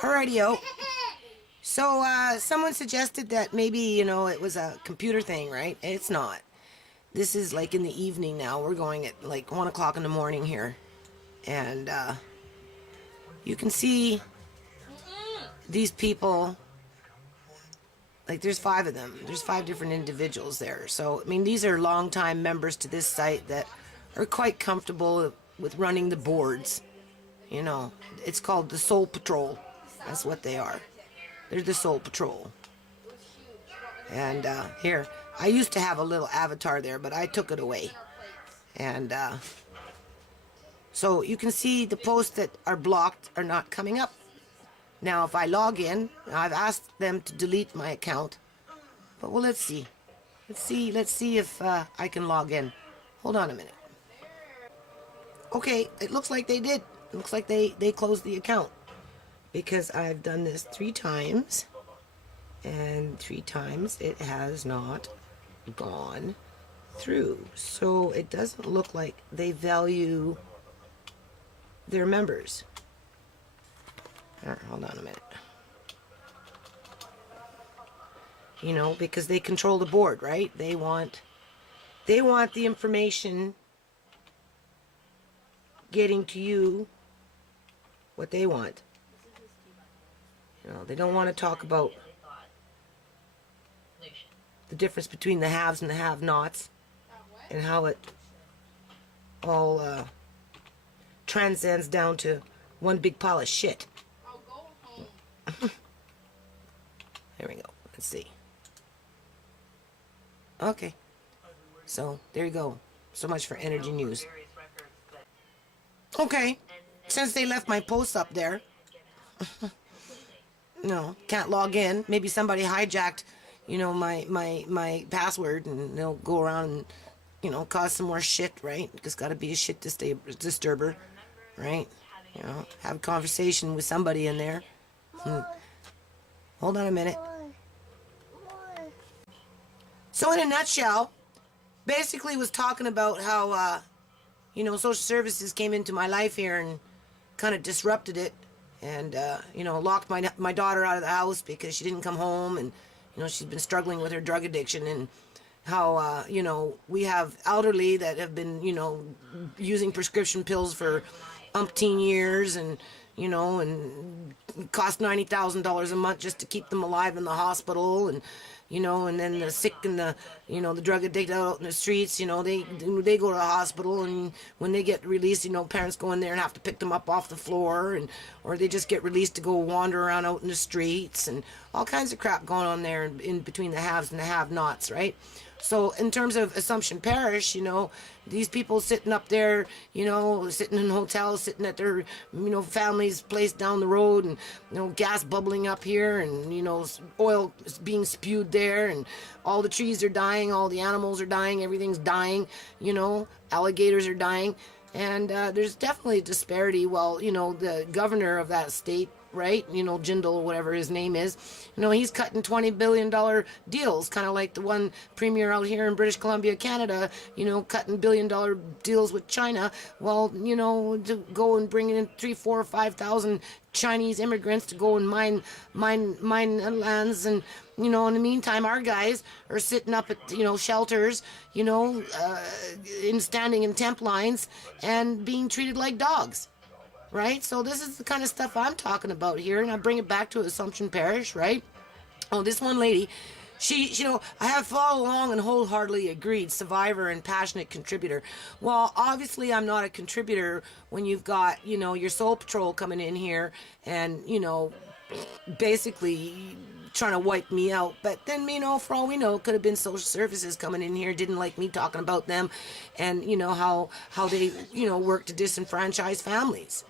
Alrighty-o. So, someone suggested that maybe, it was a computer thing, right? It's not. This is like in the evening now. We're going at like 1 o'clock in the morning here. And, you can see these people, like there's 5 of them. There's 5 different individuals there. So, I mean, these are longtime members to this site that are quite comfortable with running the boards. It's called the Soul Patrol. That's what they are. They're the Soul Patrol. And here, I used to have a little avatar there, but I took it away. And so you can see the posts that are blocked are not coming up. Now, if I log in, I've asked them to delete my account. But well, let's see. Let's see if I can log in. Hold on a minute. Okay, it looks like they did. It looks like they closed the account. Because I've done this 3 times, and 3 times it has not gone through. So it doesn't look like they value their members. Hold on a minute. Because they control the board, right? They want the information getting to you what they want. They don't want to talk about the difference between the haves and the have-nots and how it all transcends down to one big pile of shit. There we go. Let's see. Okay. So, there you go. So much for energy news. Okay. Since they left my post up there... No, can't log in. Maybe somebody hijacked, my password, and they'll go around and, cause some more shit, right? Because gotta be a shit disturber, right? Have a conversation with somebody in there. Hold on a minute. So in a nutshell, basically was talking about how, social services came into my life here and kind of disrupted it. And, locked my daughter out of the house because she didn't come home. And, she's been struggling with her drug addiction. And how, we have elderly that have been, using prescription pills for umpteen years. And, and cost $90,000 a month just to keep them alive in the hospital. And, and then the sick and the drug addicted out in the streets, they go to the hospital, and when they get released, parents go in there and have to pick them up off the floor, or they just get released to go wander around out in the streets, and all kinds of crap going on there in between the haves and the have-nots, right? So in terms of Assumption Parish, these people sitting up there, sitting in hotels, sitting at their, family's place down the road, and, gas bubbling up here, and, oil is being spewed there, and all the trees are dying, all the animals are dying, everything's dying, alligators are dying, and there's definitely a disparity. Well, the governor of that state, right? Jindal, or whatever his name is, he's cutting $20 billion deals, kind of like the one premier out here in British Columbia, Canada, cutting billion-dollar deals with China. Well, to go and bring in 3, 4, 5,000 Chinese immigrants to go and mine lands, and in the meantime, our guys are sitting up at shelters, standing in temp lines and being treated like dogs. Right? So this is the kind of stuff I'm talking about here, and I bring it back to Assumption Parish, right? Oh, this one lady, she, I have followed along and wholeheartedly agreed, survivor and passionate contributor. Well, obviously I'm not a contributor when you've got, your Soul Patrol coming in here and, basically trying to wipe me out. But then, for all we know, it could have been social services coming in here, didn't like me talking about them, and, how they, work to disenfranchise families.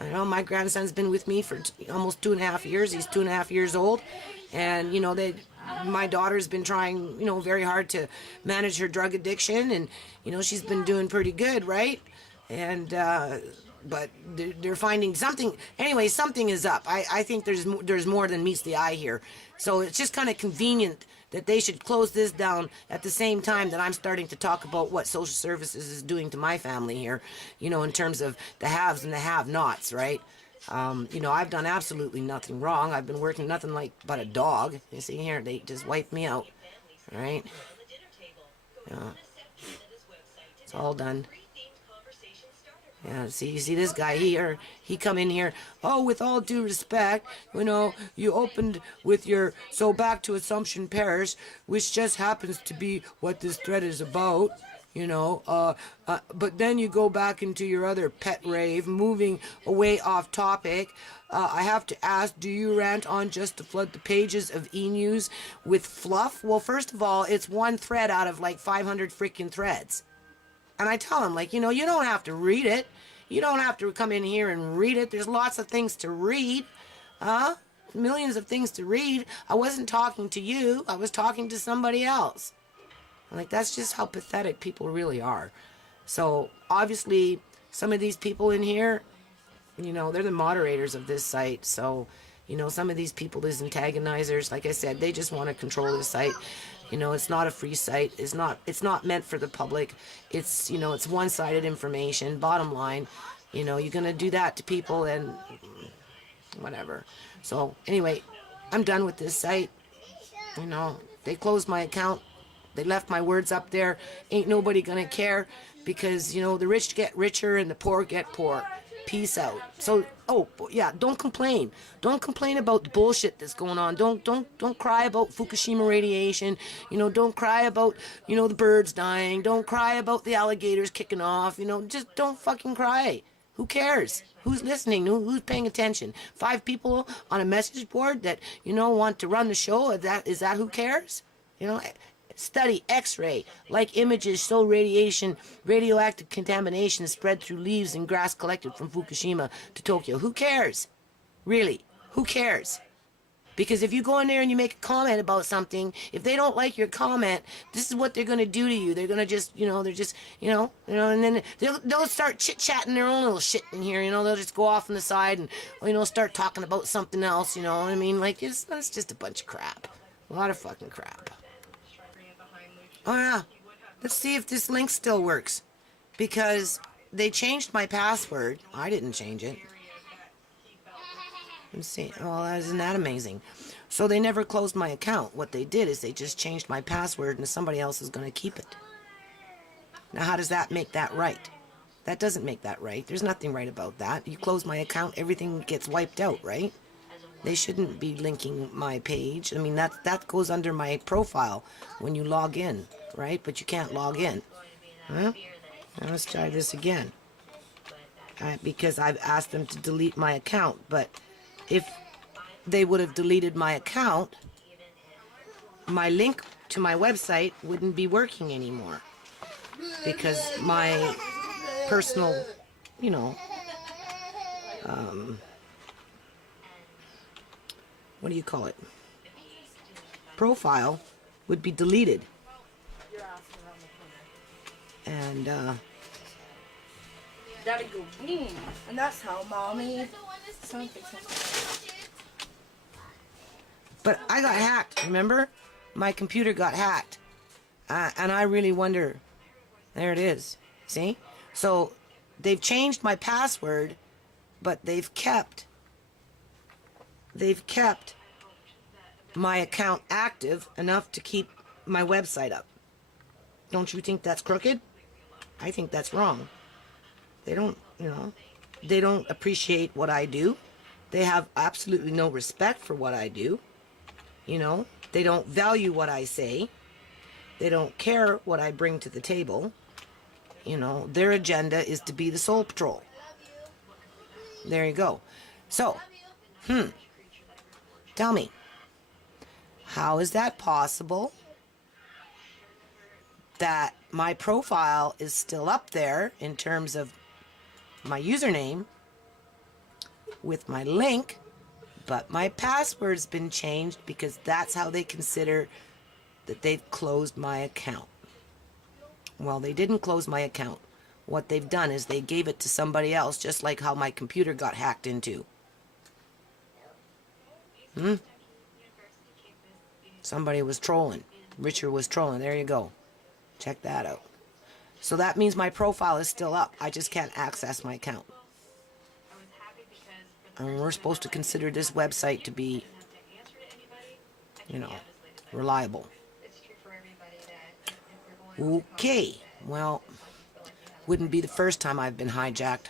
I know my grandson's been with me for almost 2.5 years. He's 2.5 years old. And, my daughter's been trying, very hard to manage her drug addiction. And, she's been doing pretty good, right? And, but they're finding something. Anyway, something is up. I think there's more than meets the eye here. So it's just kind of convenient that they should close this down at the same time that I'm starting to talk about what social services is doing to my family here, in terms of the haves and the have-nots, right? You know, I've done absolutely nothing wrong. I've been working nothing like but a dog. You see here, they just wiped me out. All right? Yeah. It's all done. Yeah, see, you see this guy here, he come in here, oh, with all due respect, you know, you opened with your, so back to Assumption Parish, which just happens to be what this thread is about, you know, but then you go back into your other pet rave, moving away off topic. I have to ask, do you rant on just to flood the pages of e-news with fluff? Well, first of all, it's one thread out of like 500 freaking threads. And I tell him, like, you know, you don't have to read it. You don't have to come in here and read it. There's lots of things to read. Millions of things to read. I wasn't talking to you. I was talking to somebody else. Like, that's just how pathetic people really are. So, obviously, some of these people in here, you know, they're the moderators of this site. So, you know, some of these people, these antagonizers, like I said, they just want to control this site. You know, it's not a free site. It's not meant for the public. It's, you know, it's one-sided information. Bottom line, you know, you're going to do that to people and whatever. So, anyway, I'm done with this site. You know, they closed my account. They left my words up there. Ain't nobody going to care because, you know, the rich get richer and the poor get poor. Peace out. So, oh yeah, don't complain. Don't complain about the bullshit that's going on. Don't cry about Fukushima radiation. You know, don't cry about, you know, the birds dying. Don't cry about the alligators kicking off. You know, just don't fucking cry. Who cares? Who's listening? Who's paying attention? 5 people on a message board that, you know, want to run the show. Is that who cares? You know, study X-ray, like images show radioactive contamination spread through leaves and grass collected from Fukushima to Tokyo. Who cares? Really, who cares? Because if you go in there and you make a comment about something, if they don't like your comment, this is what they're going to do to you. They're going to just, you know, they're just, and then they'll start chit-chatting their own little shit in here, you know, they'll just go off on the side and, you know, start talking about something else, you know what I mean? Like, that's just a bunch of crap. A lot of fucking crap. Oh yeah, let's see if this link still works, because they changed my password. I didn't change it. Let's see. Well, isn't that amazing? So they never closed my account. What they did is they just changed my password and somebody else is going to keep it. Now how does that make that right? That doesn't make that right. There's nothing right about that. You close my account, everything gets wiped out, right? They shouldn't be linking my page. I mean, that goes under my profile when you log in, right? But you can't log in. Huh? Now let's try this again. Because I've asked them to delete my account. But if they would have deleted my account, my link to my website wouldn't be working anymore. Because my personal, you know, what do you call it? Profile would be deleted. And, That'd go boom. And that's how mommy something. But I got hacked, remember? My computer got hacked. And I really wonder. There it is. See? So they've changed my password, but they've kept my account active enough to keep my website up. Don't you think that's crooked? I think that's wrong. They don't, you know, they don't appreciate what I do. They have absolutely no respect for what I do. You know, they don't value what I say. They don't care what I bring to the table. You know, their agenda is to be the Soul Patrol. There you go. So, tell me, how is that possible that my profile is still up there in terms of my username with my link, but my password's been changed because that's how they consider that they've closed my account? Well, they didn't close my account. What they've done is they gave it to somebody else, just like how my computer got hacked into. Somebody was trolling. Richard was trolling. There you go. Check that out. So that means my profile is still up. I just can't access my account. And we're supposed to consider this website to be, reliable. Okay, well, wouldn't be the first time I've been hijacked.